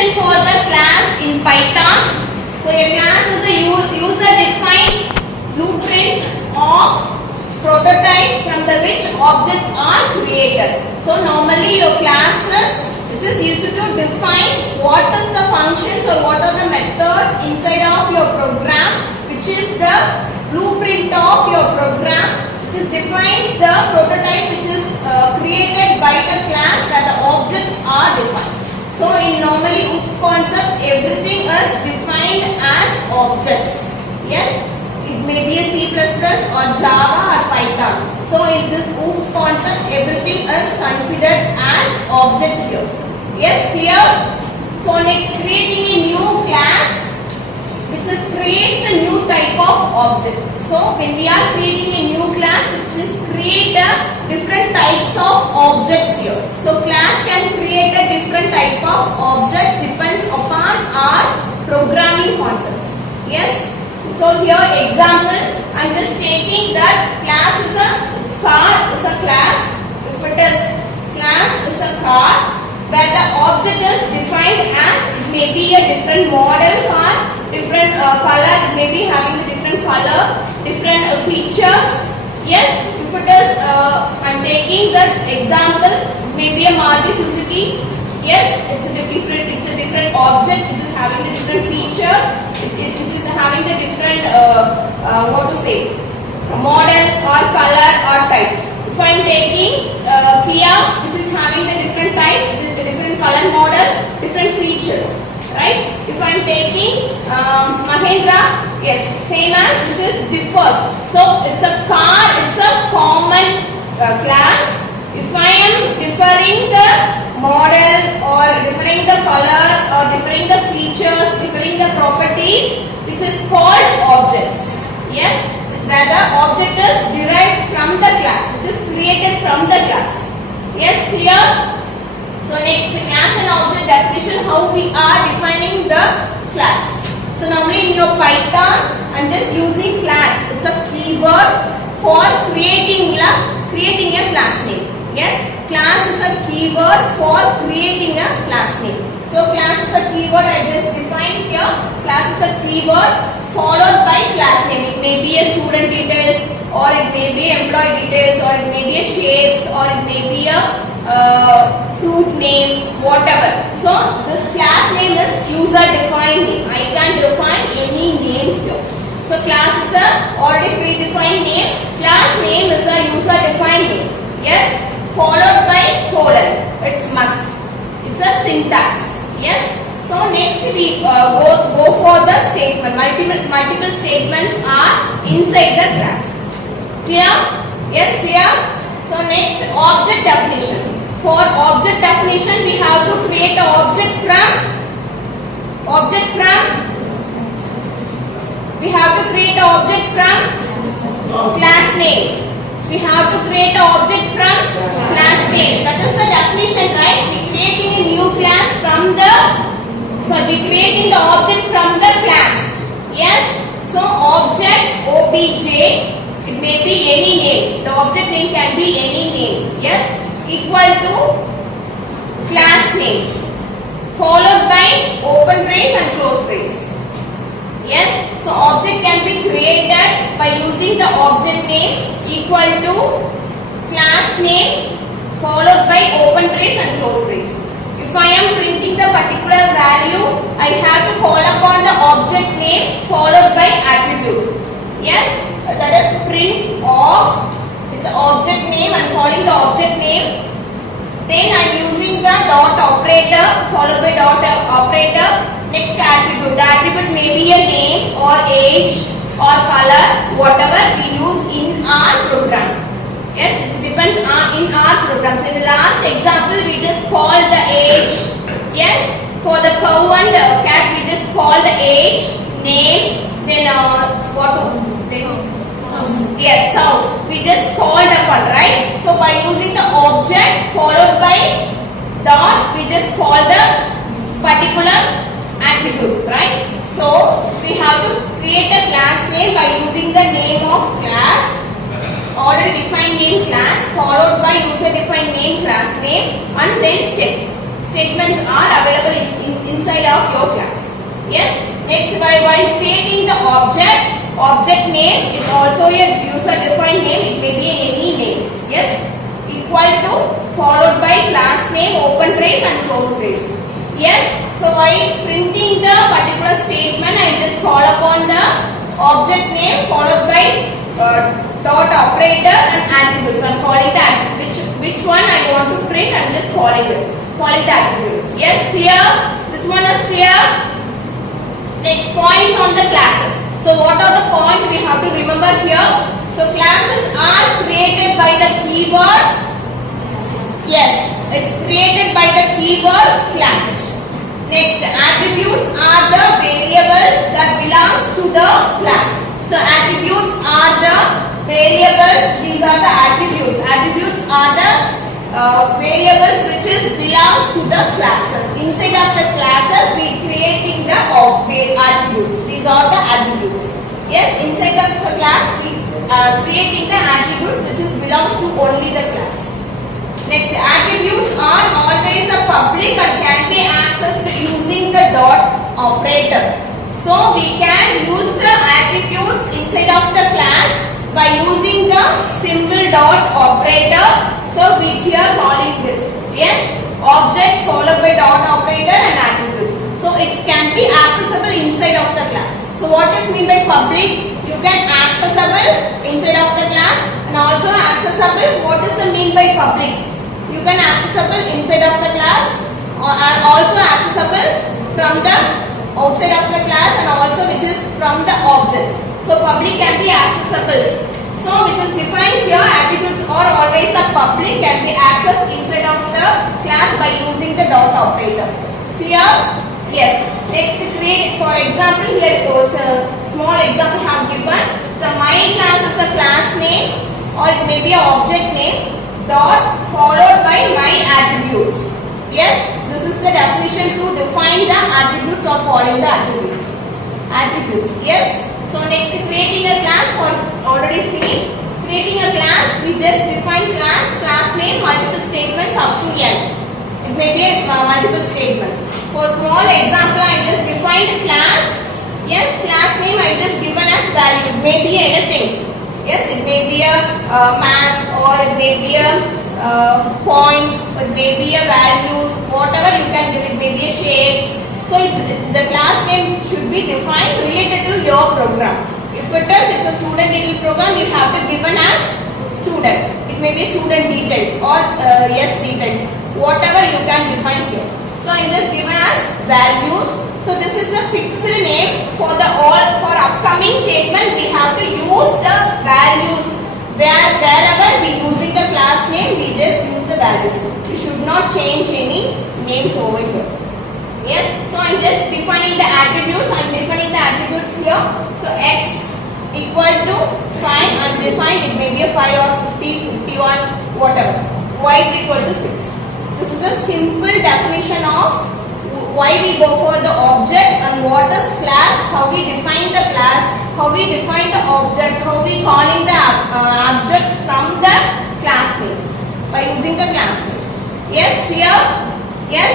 definition for the class in Python. So a class is a user-defined blueprint of prototype from the which objects are created. So normally your classes, which is used to define what is the functions or what are the methods inside of your program, which is the blueprint of your program, which defines the prototype which is created by the class where the objects are defined. So in normally OOPS concept, everything is defined as objects. Yes, it may be a C++ or Java or Python. So in this OOPS concept, everything is considered as object here. Yes, clear? So next, creating a new class which creates a new type of object. So when we are creating a new class, which is create different types of objects here. So class can create a different type of object depends upon our programming concepts. Yes. So here example, I am just taking that class is car is a class. If it is class is a car, where the object is defined as it may be a different model car, different color, it may be having a different color, different features. Yes, if it is, I am taking that example, maybe a Maruti Suzuki. Yes, it's a different object which is having the different features, which is having the different model or color or type. If I am taking Kia, which is having the different type, the different color model, different features, right? If I am taking Mahindra, yes, same as this is differs. So it's a car, it's a common class. If I am differing the model or differing the color or differing the features, differing the properties, which is called objects. Yes, where the object is derived from the class, which is created from the class. Yes, clear? So next, class and object definition, how we are defining the class. So normally in your Python, I am just using class. It's a keyword for creating a class name. Yes, class is a keyword for creating a class name. So class is a keyword I just defined here. Class is a keyword followed by class name. It may be a student details, or it may be employee details, or it may be a shapes, or it may be a fruit name, whatever. So this class name is user defined name. I can define any name here. So class is a already predefined name. Class name is a user defined name. Yes, followed by colon. It's must. It's a syntax. Yes. So next we go for the statement. Multiple statements are inside the class. Clear? Yes, clear? So next, object definition. For object definition, we have to create an object from class name. We have to create an object from class name. That is the definition, right? We creating a new class from the creating the object from the class. Yes. So object obj, it may be any name. The object name can be any name. Yes. Equal to class name followed by open brace and close brace. Yes. So object can be created by using the object name equal to class name followed by open brace and close brace. If I am printing the particular value, I have to call upon the object name followed by attribute. Yes, that is print of, it's an object name, I am calling the object name. Then I am using the dot operator followed by dot operator. Next attribute. The attribute may be a name or age or color, whatever we use in our program. Yes, it depends on in our program. So in the last example, we just called the age. Yes, for the cow and the cat, we just call the age, name, then yes, sound. We just called upon, right? So by using the object followed by dot, we just call the particular attribute, right? So we have to create a class name by using the name of class, already defined name class, followed by user defined name class name, and then steps. statements are available inside of your class. Yes. Next, while creating the object name is also a user defined name. It may be any name. Yes. Equal to followed by class name, open brace and close brace. Yes. So while printing the particular statement, I just call upon the object name followed by dot operator and attributes. I am calling that which one I want to print. I am just calling the attribute. Yes, clear? This one is clear? Next, points on the classes. So what are the points we have to remember here? So classes are created by the keyword. Yes, it's created by the keyword class. Next, attributes are the variables that belongs to the class. So attributes are the variables. These are the attributes. Attributes are the variables which belongs to the classes. Inside of the classes, we creating the attributes. These are the attributes. Yes, inside of the class, we are creating the attributes which belongs to only the class. Next, attributes are always a public and can be accessed using the dot operator. So we can use the attributes inside of the class by using the symbol dot operator. So we here calling it, yes, object followed by dot operator and attribute. So it can be accessible inside of the class. So what is mean by public? You can accessible inside of the class and also accessible. What is the mean by public? You can accessible inside of the class and also accessible from the outside of the class and also which is from the objects. So public can be accessible. So which is defined here, attributes are always a public, can be accessed inside of the class by using the dot operator. Clear? Yes. Next, create, for example, here was a small example I have given. So my class is a class name or it may be an object name dot followed by my attributes. Yes, this is the definition to define the attributes or calling the attributes. Attributes. Yes. So next, creating a class, for already seen. Creating a class, we just define class name, multiple statements up to n. It may be multiple statements. For small example, I just defined class. Yes, class name I just given as value. It may be anything. Yes, it may be a math or it may be a points, it may be a values, whatever you can give. It may be a shapes. So the class name should be defined related to your program. If it's a student detail program, you have to given as student. It may be student details or yes details. Whatever you can define here. So I just given as values. So this is the fixed name for for upcoming statement. We have to use the values. Wherever we using the class name, we just use the values. You should not change any names over here. Yes. So I'm just defining the attributes. I'm defining the attributes here. So x equal to 5 undefined. It may be a 5 or 50, 51, whatever. Y is equal to 6. This is the simple definition of why we go for the object and what is class, how we define the class, how we define the object, how we calling the objects from the class name by using the class name. Yes, clear? Yes.